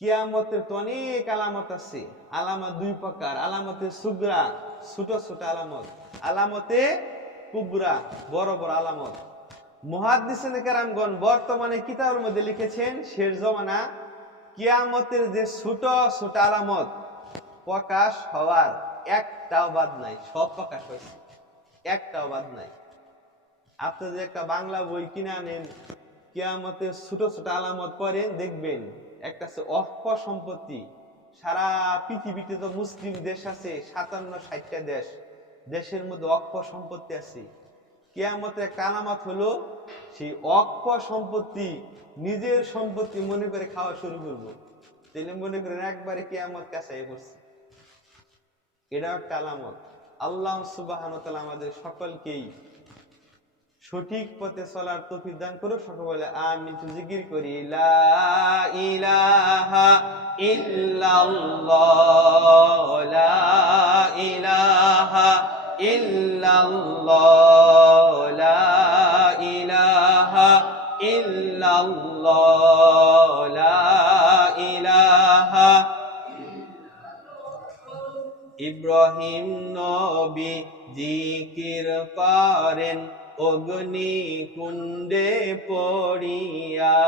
কিয়ামতের তো অনেক আলামত আছে। আলামত দুই প্রকার। আলামতে সুগরা, ছোট ছোট আলামত। আলামতে কুবরা, বড় বড় আলামত। মুহাদ্দিসিন কেরামগণ বর্তমানে কিতাবের মধ্যে লিখেছেন, শেষ জমানা কিয়ামতের যে ছোট ছোট আলামত প্রকাশ হওয়ার একটাও বাদ নাই, সব প্রকাশ হয়েছে। একটাও বাদ নাই। আপনি যে একটা বাংলা বই কিনে আনেন, কিয়ামতের ছোট ছোট আলামত পড়েন, দেখবেন একটা আছে অক্ষ সম্পত্তি। সারা পৃথিবীতে তো মুসলিম দেশ আছে, সাতান্ন, ষাটটা দেশ। দেশের মধ্যে অক্ষ সম্পত্তি আছে। কেয়ামতের একটা আলামত হলো, সেই অক্ষ সম্পত্তি, নিজের সম্পত্তি মনে করে খাওয়া শুরু করব। তাহলে মনে করেন একবারে কেয়ামত কাছে পড়ছে। এটাও একটা আলামত। আল্লাহ সুবাহ আমাদের সকলকেই সঠিক পথে চলার তৌফিক দান করো সকল আমি তো জিকির করি, লা ইলাহা লা লা ইলাহা লা ইলাহা ইব্রাহিম নবী জিকির করেন। অগ্নি কুণ্ডে পড়িয়া,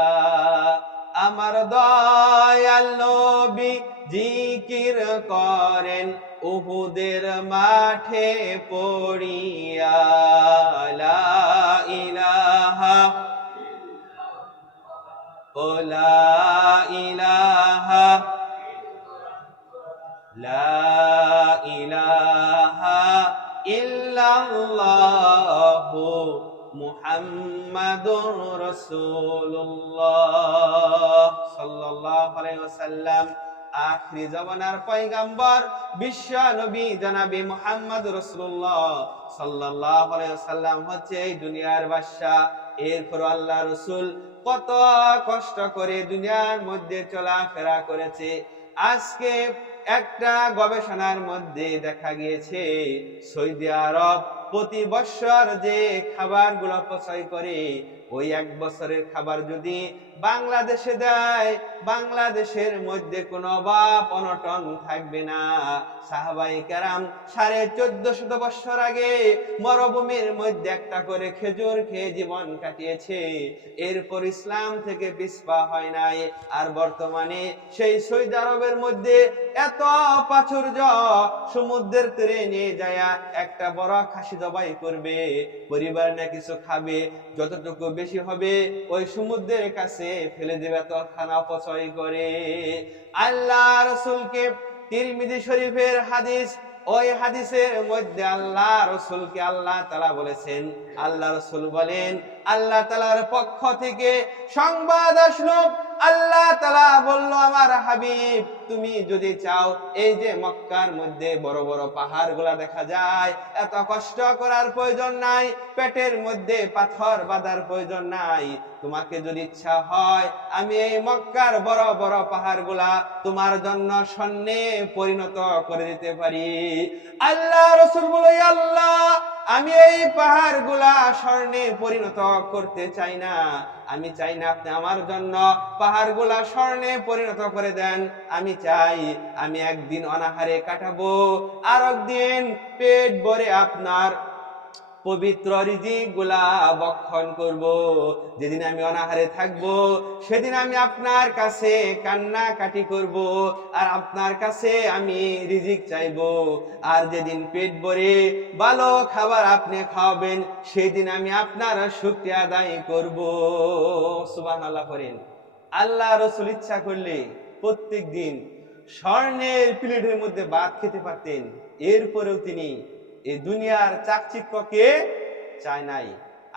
আমার দয়াল নবী জিকির করেন, উহুদের মাঠে পড়িয়া, লা ইলাহা ও লা ইলাহা لا محمد رسول الله صلى الله عليه وسلم আখরি জমানার পয়গাম্বর বিশ্ব নবী জনাবি মুহাম্মদ রাসূলুল্লাহ সাল্লাল্লাহু আলাইহি ওয়াসাল্লাম হচ্ছে এই দুনিয়ার বাদশা এরপর আল্লাহ রসুল কত কষ্ট করে দুনিয়ার মধ্যে চলাফেরা করেছে আজকে একটা গবেষণার মধ্যে দেখা গিয়েছে সৌদি আরব প্রতি বছর যে খাবারগুলো অপচয় করে, ওই এক বছরের খাবার যদি বাংলাদেশে দেয়, বাংলাদেশের মধ্যে কোনো অভাব অনটন থাকবে না। সাহাবাই কেরাম সাড়ে চোদ্দ শত বছর আগে মরুভূমির মধ্যে একটা করে খেজুর খেয়ে জীবন কাটিয়েছে। এরপর ইসলাম থেকে পিসপা হয় নাই। আর বর্তমানে সেই সৌদি আরবের মধ্যে এত প্রাচুর্য, সমুদ্রের তীরে নিয়ে যায় একটা বড় খাসি জবাই করবে, পরিবার না কিছু খাবে, যতটুকু বেশি হবে, ওই সমুদ্রের কাছে ফেলে দেবে তো খানা অপচয় করে। আল্লাহ রসুলকে তিরমিজি শরীফের হাদিস, ওই হাদিসের মধ্যে আল্লাহ রসুলকে আল্লাহ তালা বলেছেন, আল্লাহ রসুল বলেন, আল্লাহ তালার পক্ষ থেকে সংবাদ আসলো। আল্লাহ তালা বলল, আমার হাবিব, তুমি যদি চাও এই যে মক্কার মধ্যে বড় বড় পাহাড়গুলা দেখা যায়, এত কষ্ট করার প্রয়োজন নাই, পেটের মধ্যে পাথর বাঁধার প্রয়োজন নাই, তোমাকে যদি ইচ্ছা হয়, আমি এই মক্কার বড় বড় পাহাড়গুলা তোমার জন্য স্বর্ণে পরিণত করে দিতে পারি। আল্লাহ রসুল বলো আল্লাহ আমি এই পাহাড়গুলা স্বর্ণে পরিণত করতে চাই না। আমি চাই না আপনি আমার জন্য পাহাড়গুলা স্বর্ণে পরিণত করে দেন। আমি চাই আমি একদিন অনাহারে কাটাবো। আর একদিন পেট ভরে আপনার পবিত্র রিজিকগুলা বক্ষণ করব। যেদিন আমি অনাহারে থাকব, সেদিন আমি আপনার কাছে কান্না কাটি করব। আর আপনার কাছে আমি রিজিক চাইব। আর যেদিন পেট ভরে ভালো খাবার আপনি খাওয়াবেন, সেদিন আমি আপনার শুক্রিয়া আদায় করব। সুবান আল্লাহ করেন আল্লাহ রসুল ইচ্ছা করলে প্রত্যেক দিন স্বর্ণের প্লেটের মধ্যে ভাত খেতে পারতেন। এরপরেও তিনি এই দুনিয়ার চাকচিক্যকে চায় নাই।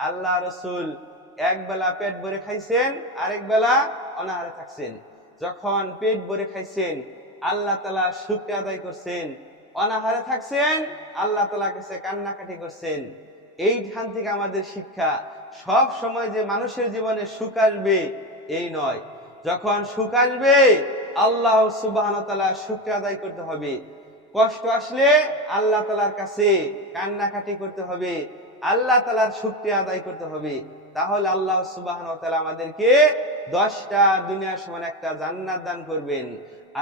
আল্লাহ রসুল এক বেলা পেট ভরে খাইছেন, আরেক বেলা অনাহারে থাকছেন। যখন পেট ভরে খাইছেন, আল্লাহ তালা শুক্রিয়া আদায় করছেন, অনাহারে থাকছেন, আল্লাহ তালা কাছে কান্নাকাটি করছেন। এইখান থেকে আমাদের শিক্ষা, সব সময় যে মানুষের জীবনে সুখ আসবে, এই নয়। যখন সুখ আসবে, আল্লাহ সুবাহ শুক্রিয়া আদায় করতে হবে। কষ্ট আসলে আল্লাহ তালার কাছে কান্নাকাটি করতে হবে, আল্লাহ তালার শুক্রিয়া আদায় করতে হবে। তাহলে আল্লাহ সুবাহ আমাদেরকে দশটা দুনিয়ার সমান একটা জান্নাত দান করবেন।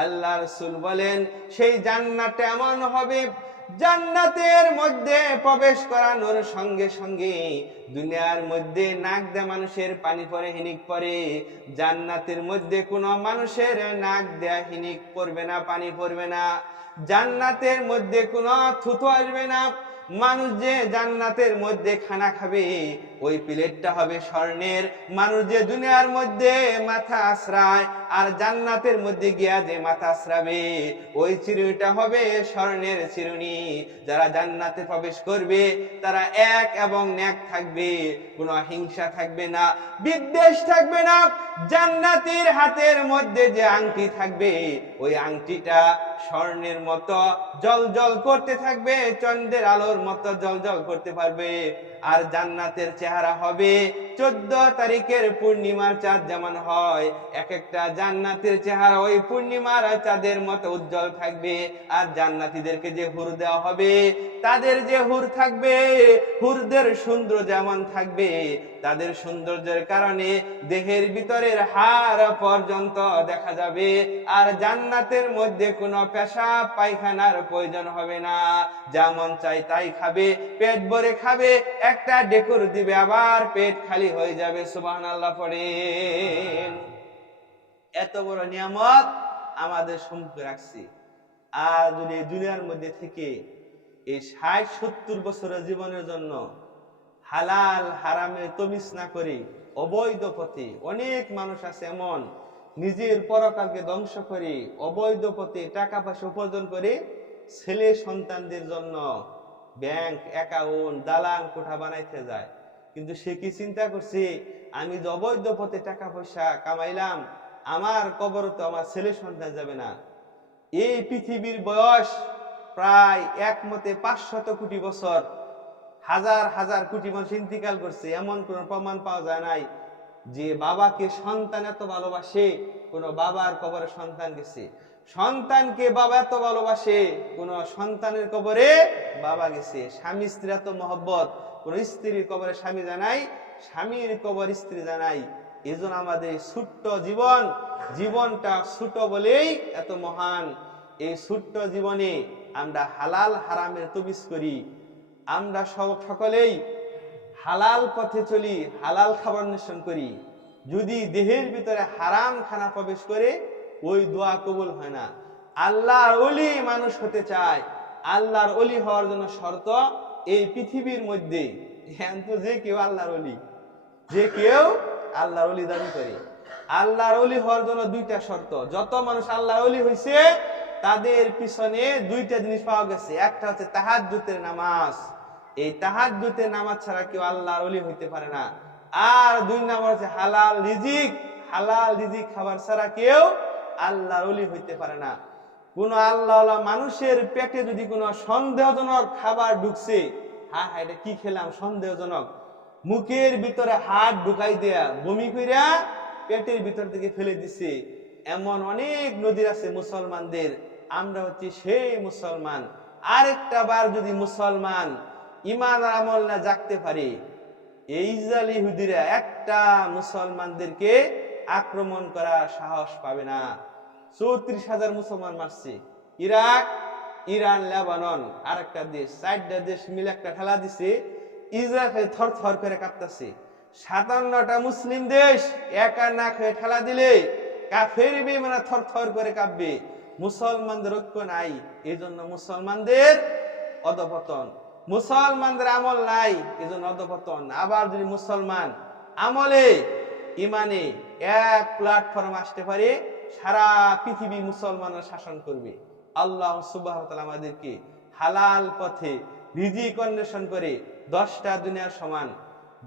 আল্লাহ রসুল বলেন, সেই জান্নাত এমন হবে জান্নাতের মধ্যে প্রবেশ করানোর সঙ্গে সঙ্গে দুনিয়ার মধ্যে নাক দেয়া মানুষের পানি পরে, হিনিক পরে। জান্নাতের মধ্যে কোনো মানুষের নাক দেয়া, হিনিক পড়বে না, পানি পড়বে না। জান্নাতের মধ্যে কোনো থুতু আসবে না। মানুষ যে জান্নাতের মধ্যে খানা খাবে ওই প্লেটটা হবে স্বর্ণের। মানুষ যে দুনিয়ার মধ্যে মাথা আশ্রায়, আর জান্নাতের মধ্যে গিয়া যে মাথা আশ্রাবে, ওই চিরুনিটা হবে স্বর্ণের চিরুনি। যারা জান্নাতে প্রবেশ করবে, তারা এক এবং ন্যাক থাকবে, কোনো হিংসা থাকবে না, বিদ্বেষ থাকবে না। জান্নাতির হাতের মধ্যে যে আংটি থাকবে, ওই আংটিটা স্বর্ণের মতো জল জল করতে থাকবে, চন্দ্রের আলোর মতো জল জল করতে পারবে। আর জান্নাতের চেহারা হবে। চোদ্দ তারিখের পূর্ণিমার চাঁদ যেমন হয়, এক একটা জান্নাতের চেহারা ওই পূর্ণিমার চাঁদের মতো উজ্জ্বল থাকবে। আর জান্নাতীদেরকে যে হুর দেওয়া হবে, তাদের যে হুর থাকবে, হুরদের সুন্দর যেমন থাকবে, তাদের সৌন্দর্যের কারণে দেহের ভিতরের হাড় পর্যন্ত দেখা যাবে। আর জান্নাতের মধ্যে কোনো পেশাব পায়খানার প্রয়োজন হবে না। যেমন চাই তাই খাবে, পেট ভরে খাবে, একটা ডেকুর দিবে, আবার পেট খালি হয়ে যাবে সুবহান আল্লাহ পড়েন এত বড় নিয়ামত আমাদের সম্মুখে রাখছি। আর যদি দুনিয়ার মধ্যে থেকে এই ষাট, সত্তর বছরের জীবনের জন্য হালাল হারামে তমিস না করে অবৈধ পথে অনেক মানুষ আছে এমন, নিজের পরকালকে ধ্বংস করে অবৈধ পথে টাকা পয়সা উপার্জন করে ছেলে সন্তানদের জন্য ব্যাংক অ্যাকাউন্ট, দালান কোঠা বানাইতে যায়। কিন্তু সে কি চিন্তা করছে? আমি যে অবৈধ পথে টাকা পয়সা কামাইলাম, আমার কবর তো আমার ছেলে সন্তান যাবে না। এই পৃথিবীর বয়স প্রায় এক মতে পাঁচশত কোটি বছর। হাজার হাজার কোটি মানুষ ইন্তিকাল করছে, এমন কোন প্রমাণ পাওয়া যায় নাই যে বাবাকে সন্তান এত ভালোবাসে, কোন বাবার কবরে সন্তান গেছে। সন্তানকে বাবা এত ভালোবাসে, কোন সন্তানের কবরে বাবা গেছে। স্বামী স্ত্রী এত মহব্বত কোন স্ত্রীর কবরে স্বামী জানাই স্বামীর কবর স্ত্রী জানাই এজন্য আমাদের ছোট্ট জীবন, জীবনটা ছোট বলেই এত মহান। এই ছোট্ট জীবনে আমরা হালাল হারামের তবিস করি। আমরা সব সকলেই হালাল পথে চলি, হালাল খাবার অন্বেষণ করি। যদি দেহের ভিতরে হারাম খানা প্রবেশ করে, ওই দোয়া কবুল হয় না। আল্লাহর অলি মানুষ হতে চায়। আল্লাহর অলি হওয়ার জন্য শর্ত এই পৃথিবীর মধ্যে হ্যাঁ তো যে কেউ আল্লাহর অলি যে কেউ আল্লাহর অলি দাবি করে। আল্লাহর অলি হওয়ার জন্য দুইটা শর্ত। যত মানুষ আল্লাহর অলি হয়েছে তাদের পিছনে দুইটা জিনিস পাওয়া গেছে। একটা হচ্ছে তাহাজ্জুতের নামাজ। এই তাহাজ্জুতের নামাজ ছাড়া কেউ আল্লাহর অলি হইতে পারে না। আর দুই নাম্বার হচ্ছে হালাল রিজিক। হালাল রিজিক খাবার ছাড়া কেউ আল্লাহর অলি হইতে পারে না। কোন আল্লাহ মানুষের পেটে যদি কোনো সন্দেহজনক খাবার ঢুকছে হ্যাঁ হ্যাঁ এটা কি খেলাম? সন্দেহজনক। মুখের ভিতরে হাত ঢুকাই দেয়া বমি কইরা পেটের ভিতর থেকে ফেলে দিছে। এমন অনেক নদীর আছে মুসলমানদের। আমরা হচ্ছি সেই মুসলমান। আরেকটা বার যদি মুসলমান ইমান আমল না জাগতে পারে, এই ইহুদিরা একটা মুসলমানদেরকে আক্রমণ করার সাহস পাবে না। চৌত্রিশ হাজার মুসলমান মারছে। ইরাক, ইরান, লেবানন আর একটা দেশ, চারটা দেশ মিলে একটা খেলা দিছে। ইসরায়েল থর থর করে কাঁপতেছে। সাতান্নটা মুসলিম দেশ একা না খেয়ে ঠেলা দিলে, কাফের বেমানা থর থর করে কাঁপবে। মুসলমানদের ঐক্য নাই এই জন্য মুসলমানদের অধপতন। মুসলমানদের আমল নাই এই জন্য অধপতন। আবার যদি মুসলমান আমলে, ইমানে এক প্ল্যাটফর্ম আসতে পারে সারা পৃথিবী মুসলমানরা শাসন করবে। আল্লাহ সুবাহ আমাদেরকে হালাল পথে রিজিক অন্বেষণ করে দশটা দুনিয়ার সমান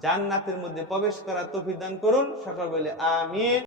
জান্নাতের মধ্যে প্রবেশ করার তফিদান দান করুন। সকল বলে আমিন।